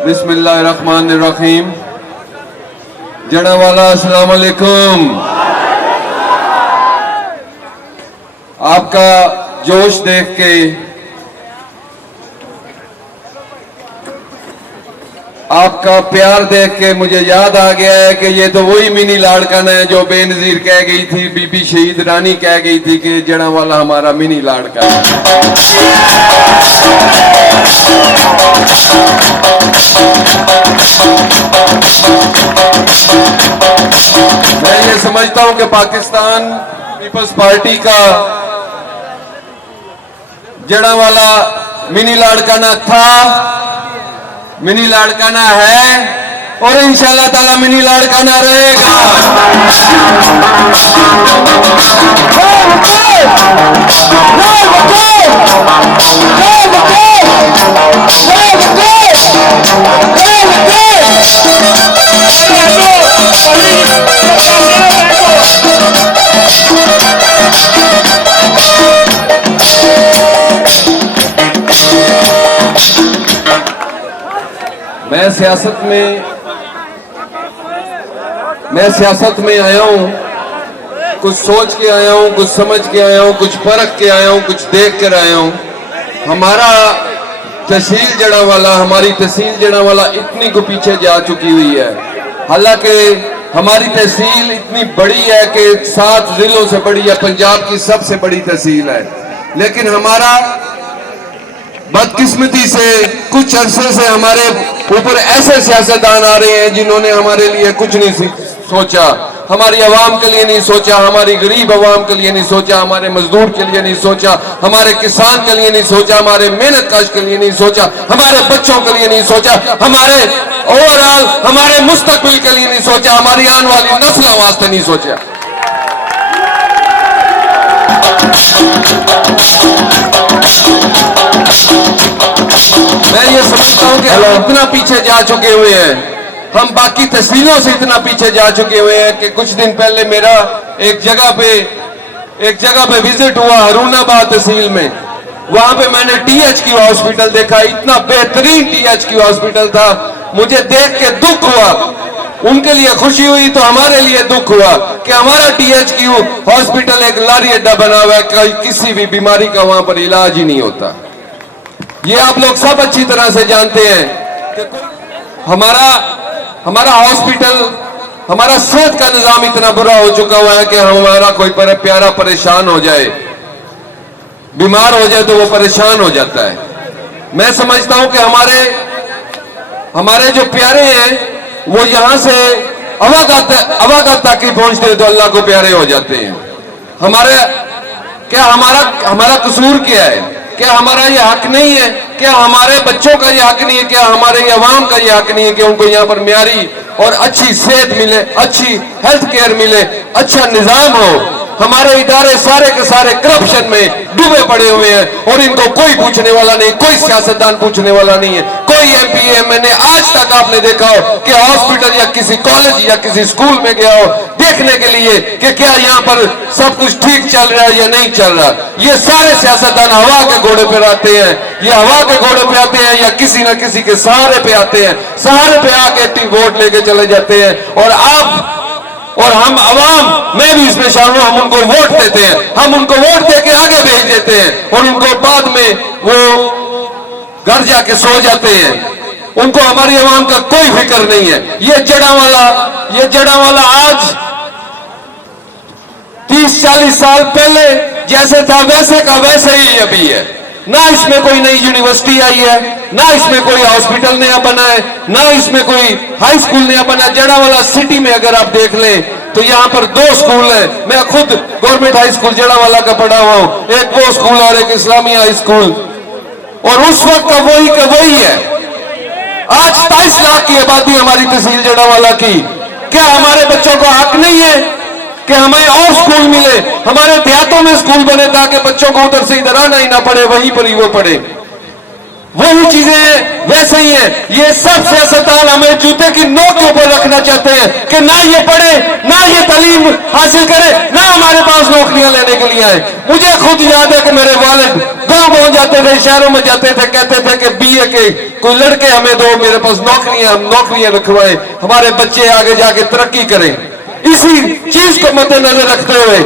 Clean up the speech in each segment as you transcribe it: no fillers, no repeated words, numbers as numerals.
बिस्मिल्लाहिर्रहमानिर्रहीम। जनावाला अस्सलाम वालेकुम। आपका जोश देख के, आपका प्यार देख के मुझे याद आ गया है कि ये तो वही मिनी लाड़कन है जो बेनजीर कह गई थी, बीबी शहीद रानी कह गई थी कि जनावाला हमारा मिनी लाड़का है। मैं ये समझता हूं कि पाकिस्तान पीपल्स पार्टी का जनावाला मिनी लाड़काना था, मिनी लाड़काना है और इंशाल्लाह ताला मिनी लाड़काना रहेगा। मैं सियासत में आया हूं, कुछ सोच के आया हूं, कुछ समझ के आया हूं, कुछ परख के आया हूं, कुछ देख कर आया हूं। हमारा तहसील जनावाला, हमारी तहसील जनावाला इतनी को पीछे जा चुकी हुई है। हालांकि हमारी तहसील इतनी बड़ी है कि 7 जिलों से बड़ी है, पंजाब की सबसे बड़ी तहसील है, लेकिन हमारा बदकिस्मती से कुछ अरसे से हमारे ऊपर ऐसे सियासतदान आ रहे हैं जिन्होंने हमारे लिए कुछ नहीं सोचा, हमारी आवाम के लिए नहीं सोचा, हमारी गरीब आवाम के लिए नहीं सोचा, हमारे मजदूर के लिए नहीं सोचा, हमारे किसान के लिए नहीं सोचा, हमारे मेहनतकश के लिए नहीं सोचा, हमारे बच्चों के लिए नहीं सोचा, हमारे ओवरऑल हमारे मुस्तकबिल के लिए नहीं सोचा, हमारी आने वाली नस्लों वास्ते नहीं सोचा। मैं ये समझता हूं कि हम इतना पीछे जा चुके हुए हैं, हम बाकी तहसीलों से इतना पीछे जा चुके हुए हैं कि कुछ दिन पहले मेरा एक जगह पे विजिट हुआ हरूनाबाद तहसील में। वहां पे मैंने THQ हॉस्पिटल देखा, इतना बेहतरीन THQ हॉस्पिटल था। मुझे देख के दुख हुआ, उनके लिए खुशी हुई तो हमारे लिए दुख हुआ कि हमारा THQ हॉस्पिटल एक लारी अड्डा बना हुआ है, किसी भी बीमारी का वहां पर इलाज ही नहीं होता। ये आप लोग सब अच्छी तरह से जानते हैं कि हमारा हॉस्पिटल, हमारा सेहत का निजाम इतना बुरा हो चुका हुआ है कि हमारा कोई प्यारा परेशान हो जाए, बीमार हो जाए तो वो परेशान हो जाता है। मैं समझता हूं कि हमारे जो प्यारे हैं वो यहां से अवागत तक ही पहुंचते हैं तो अल्लाह को प्यारे हो जाते हैं। हमारा कसूर क्या है? क्या हमारा ये हक नहीं है? क्या हमारे बच्चों का ये हक नहीं है? क्या हमारे अवाम का ये हक नहीं है कि उनको यहाँ पर म्यारी और अच्छी सेहत मिले, अच्छी हेल्थ केयर मिले, अच्छा निजाम हो? हमारे इदारे सारे के सारे करप्शन में डूबे पड़े हुए हैं और इनको कोई पूछने वाला नहीं, कोई सियासतदान पूछने वाला नहीं है, कोई MP MNA आज तक आपने देखा हो कि हॉस्पिटल या किसी कॉलेज या किसी स्कूल में गया हो देखने के लिए कि क्या यहाँ पर सब कुछ ठीक चल रहा है या नहीं चल रहा। ये सारे सियासतदान हवा के घोड़े पर आते हैं, ये हवा के घोड़े पे आते हैं या किसी न किसी के सहारे पे आते हैं, सहारे पे आके वोट लेके चले जाते हैं और हम अवाम, मैं भी इसमें शामिल हूं, हम उनको वोट देते हैं, हम उनको वोट देके आगे भेज देते हैं और उनको बाद में वो घर जाके सो जाते हैं। उनको हमारी अवाम का कोई फिक्र नहीं है। ये जड़ावाला आज 30-40 साल पहले जैसे था वैसे का वैसे ही अभी है। ना इसमें कोई नई यूनिवर्सिटी आई है, ना इसमें कोई हॉस्पिटल नया बना है, ना इसमें कोई हाई स्कूल नया बना है। जड़ावाला सिटी में अगर आप देख लें तो यहाँ पर 2 स्कूल हैं। मैं खुद गवर्नमेंट हाई स्कूल जड़ावाला का पढ़ा हुआ हूं, एक वो स्कूल और एक इस्लामी हाई स्कूल, और उस वक्त का वही है। आज 22 लाख की आबादी हमारी तहसील जड़ावाला की। क्या हमारे बच्चों को हक नहीं है कि हमें और स्कूल मिले? हमारे देहातों में स्कूल बने ताकि बच्चों को उधर से इधर आना ही ना पड़े, वहीं पर ही वो पढ़े। वही चीजें वैसे ही है। ये सब सियासतदान हमें जूते की नोक के ऊपर रखना चाहते हैं कि ना ये पढ़े, ना ये तालीम हासिल करे, ना हमारे पास नौकरियां लेने के लिए आए। मुझे खुद याद है कि मेरे वालिद गांव जाते थे, शहरों में जाते थे, कहते थे कि बीए के कोई लड़के हमें दो, मेरे पास नौकरियां, हम नौकरियां रखवाए, हमारे बच्चे आगे जाके तरक्की करें। इसी चीज को मद्देनजर रखते हुए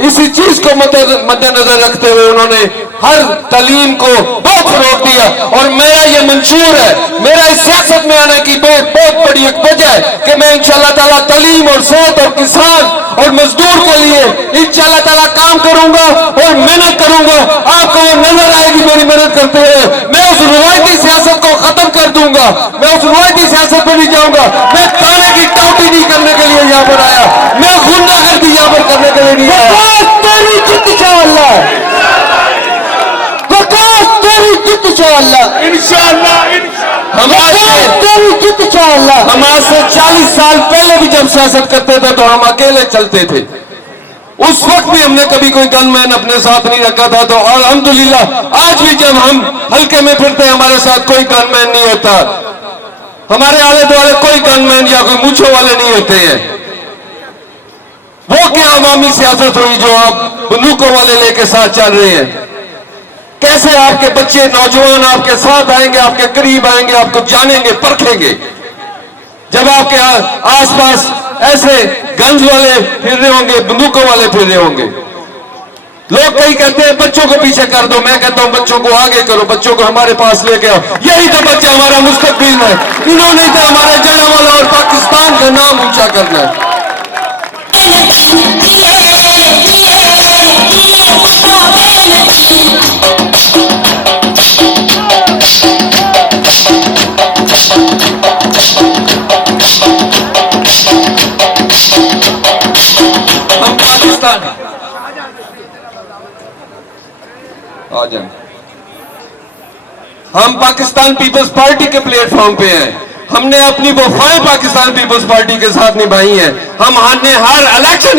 इसी चीज को मद्देनजर रखते हुए उन्होंने हर तालीम को बहुत फरोग दिया। और मेरा ये मंशूर है, मेरा इस सियासत में आने की बहुत बड़ी एक वजह है कि मैं इंशाअल्लाह ताला तालीम और सेहत और किसान और मजदूर के लिए इंशाअल्लाह ताला काम करूंगा और मेहनत करूंगा। आपको वो नजर आएगी मेरी मेहनत करते हुए। मैं उस रुवायती सियासत को खत्म कर दूंगा, मैं उस रुवायती सियासत पर नहीं जाऊंगा। मैं ताने की टाउटी नहीं करने के लिए यहाँ पर आया, मैं गुंडागर्दी यहाँ पर करने के लिए नहीं आया। हमारे 40 साल पहले भी जब सियासत करते थे तो हम अकेले चलते थे। उस वक्त भी हमने कभी कोई गनमैन अपने साथ नहीं रखा था। तो अल्हम्दुलिल्लाह आज भी जब हम हल्के में फिरते हैं हमारे साथ कोई गनमैन नहीं होता, हमारे आले दुआले कोई गनमैन या कोई मूंछों वाले नहीं होते हैं। वो क्या अवामी सियासत हुई जो आप बंदूकों वाले लेके साथ चल रहे हैं? कैसे आपके बच्चे नौजवान आपके साथ आएंगे, आपके करीब आएंगे, आपको जानेंगे, परखेंगे, जब आपके आसपास ऐसे गन्स वाले फिर रहे होंगे, बंदूकों वाले फिर रहे होंगे। लोग कई कहते हैं बच्चों को पीछे कर दो, मैं कहता हूं बच्चों को आगे करो, बच्चों को हमारे पास लेके आओ। यही तो बच्चा हमारा मुस्तकबिल है, इन्होंने तो हमारे जड़ावाला और पाकिस्तान का नाम ऊंचा करना है। हम पाकिस्तान आ जाए, हम पाकिस्तान पीपल्स पार्टी के प्लेटफॉर्म पे हैं। हमने अपनी वफाएं पाकिस्तान पीपल्स पार्टी के साथ निभाई हैं। हमने हर इलेक्शन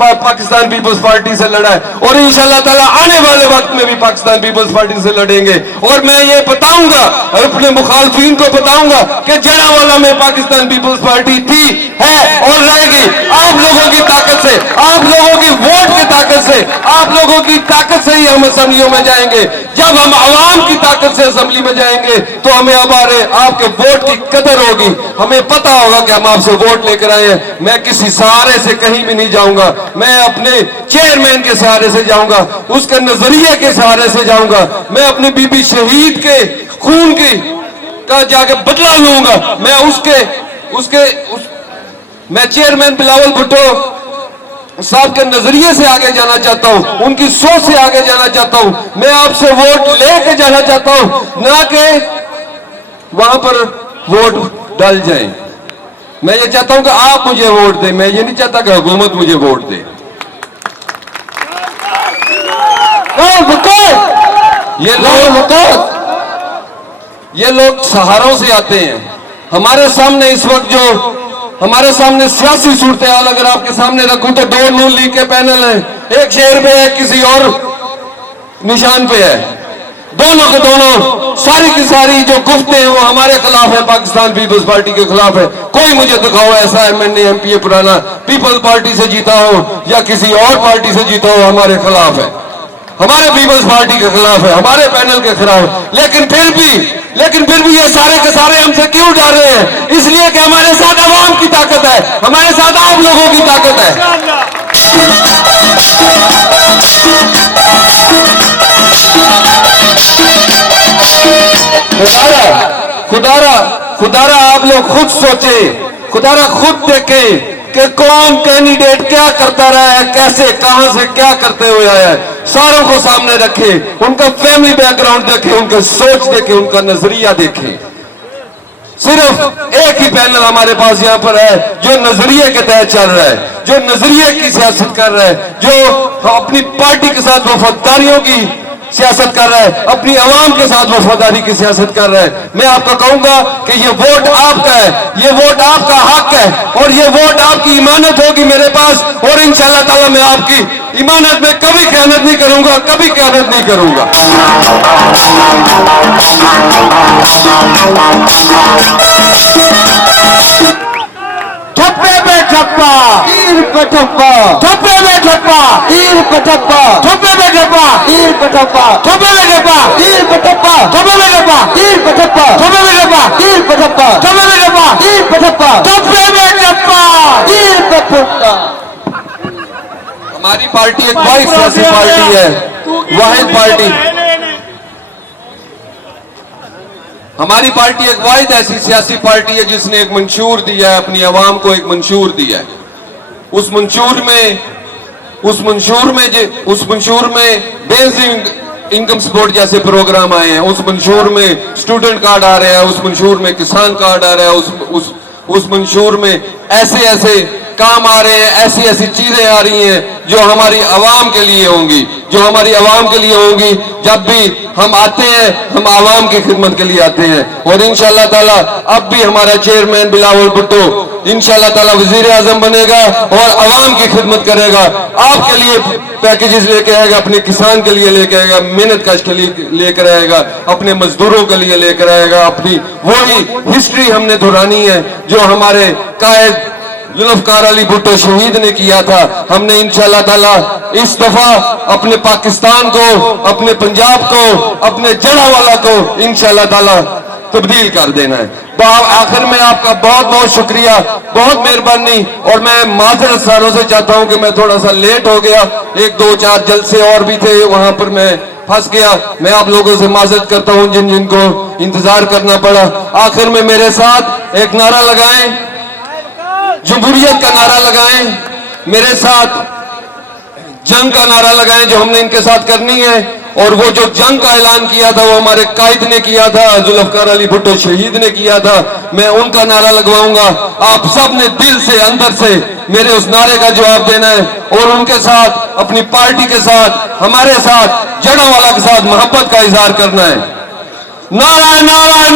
पाकिस्तान पीपल्स पार्टी से लड़ा है और इंशाअल्लाह ताला आने वाले वक्त में भी पाकिस्तान पीपल्स पार्टी से लड़ेंगे। और मैं ये बताऊंगा और अपने मुखालफिन को बताऊंगा कि जड़ावाला में पाकिस्तान पीपल्स पार्टी थी, है और रहेगी। आप लोगों की ताकत से, आप लोगों की वोट की ताकत से, आप लोगों की ताकत से ही हम असेंबलियों में जाएंगे। जब हम आवाम की ताकत से असेंबली में जाएंगे तो हमें हमारे आपके वोट की कदर होगी, हमें पता होगा कि हम आपसे वोट लेकर आए हैं। मैं किसी सहारे से कहीं भी नहीं जाऊंगा, मैं अपने चेयरमैन के सहारे से जाऊंगा, उसके नजरिए के सहारे से जाऊंगा। मैं अपने बीबी शहीद के खून की का जाके बदला लूंगा। मैं मैं चेयरमैन बिलावल भुट्टो साहब के नजरिए से आगे जाना चाहता हूं, उनकी सोच से आगे जाना चाहता हूं। मैं आपसे वोट लेके जाना चाहता हूं, ना कि वहां पर वोट डाल जाए। मैं ये चाहता हूं कि आप मुझे वोट दें, मैं ये नहीं चाहता कि हुकूमत मुझे वोट दे। ये लोग सहारों से आते हैं। हमारे सामने इस वक्त जो हमारे सामने सियासी सूरत हाल अगर आपके सामने रखूं तो 2 नून लीग के पैनल हैं, एक शेर पे है, किसी और निशान पे है। दोनों के दोनों सारी की सारी जो गुफ्ते हैं वो हमारे खिलाफ है, पाकिस्तान पीपल्स पार्टी के खिलाफ है। कोई मुझे दिखाओ ऐसा एमएनए एमपीए पुराना पीपल्स पार्टी से जीता हो या किसी और पार्टी से जीता हो, हमारे खिलाफ है, हमारे पीपल्स पार्टी के खिलाफ है, हमारे पैनल के खिलाफ। लेकिन फिर भी ये सारे के सारे हमसे क्यों डर रहे हैं? इसलिए कि हमारे साथ आवाम की ताकत है, हमारे साथ आप लोगों की ताकत है। खुदारा आप लोग खुद सोचे, खुदारा खुद देखें कि कौन कैंडिडेट क्या करता रहा है, कैसे कहां से क्या करते हुए आया है। सारों को सामने रखे, उनका फैमिली बैकग्राउंड देखे, उनका सोच देखे, उनका नजरिया देखे। सिर्फ एक ही पैनल हमारे पास यहाँ पर है जो नजरिए के तहत चल रहा है, जो नजरिए की सियासत कर रहा है, जो अपनी पार्टी के साथ वफादारियों की सियासत कर रहा है, अपनी आवाम के साथ वफादारी की सियासत कर रहा है। मैं आपको कहूंगा कि ये वोट आपका है, ये वोट आपका हक है और ये वोट आपकी इमानत होगी मेरे पास। और इंशाअल्लाह ताला मैं आपकी इमानत में कभी ख्यानत नहीं करूंगा, कभी ख्यानत नहीं करूंगा। ठप्पे पे ठप्पा, ईर पे ठप्पा, ठप्पे पे ठप्पा, ईर पे ठप्पा, ठप्पे पे ठप्पा, ईर पे ठप्पा, ठप्पे पे ठप्पा, ईर पे ठप्पा, ठप्पे पे ठप्पा, ईर पे ठप्पा, ठप्पे पे ठप्पा, ईर पे ठप्पा, ठप्पे पे ठप्पा, ईर पे ठप्पा, ठप्पे पे ठप्पा, ईर पे ठप्पा। हमारी पार्टी एक वाहिद सियासी पार्टी है, वाहिद पार्टी। हमारी पार्टी एक वाहिद ऐसी सियासी पार्टी है जिसने एक मंशूर दिया है, अपनी आवाम को एक मंशूर दिया है। उस मंशूर में बेसिक इनकम सपोर्ट जैसे प्रोग्राम आए हैं, उस मंशूर में स्टूडेंट कार्ड आ रहे हैं, उस मंशूर में किसान कार्ड आ रहा है, उस मंशूर में ऐसे काम आ रहे हैं, ऐसी ऐसी चीजें आ रही हैं जो हमारी आवाम के लिए होंगी, जो हमारी आवाम के लिए होंगी। जब भी हम आते हैं हम आवाम की खिदमत के लिए आते हैं और इंशाअल्लाह ताला अब भी हमारा चेयरमैन बिलावल भुट्टो इंशाअल्लाह ताला वजीर आजम बनेगा और आवाम की खिदमत करेगा। आपके लिए पैकेजेस लेके आएगा, अपने किसान के लिए लेके आएगा, मेहनत कश के लिए लेकर आएगा, अपने मजदूरों के लिए लेकर आएगा। अपनी वही हिस्ट्री हमने दोहरानी है जो हमारे कायद जुल्फकार अली भुट्टो शहीद ने किया था। हमने इंशाअल्लाह ताला इस दफा अपने पाकिस्तान को, अपने पंजाब को, अपने जड़ावाला को इंशाअल्लाह ताला तब्दील कर देना है। आखिर में आपका बहुत बहुत शुक्रिया, बहुत मेहरबानी। और मैं माजरत सारों से चाहता हूं कि मैं थोड़ा सा लेट हो गया, 1-2-4 जलसे और भी थे, वहां पर मैं फंस गया। मैं आप लोगों से माजरत करता हूं जिनको इंतजार करना पड़ा। आखिर में मेरे साथ एक नारा लगाएं, जमहूरियत का नारा लगाएं, मेरे साथ जंग का नारा लगाएं जो हमने इनके साथ करनी है। और वो जो जंग का ऐलान किया था वो हमारे कायद ने किया था, जुल्फकार अली भुट्टो शहीद ने किया था। मैं उनका नारा लगवाऊंगा। आप सब ने दिल से, अंदर से मेरे उस नारे का जवाब देना है और उनके साथ, अपनी पार्टी के साथ, हमारे साथ, जड़ों वाला के साथ मोहब्बत का इजहार करना है। नारा नारा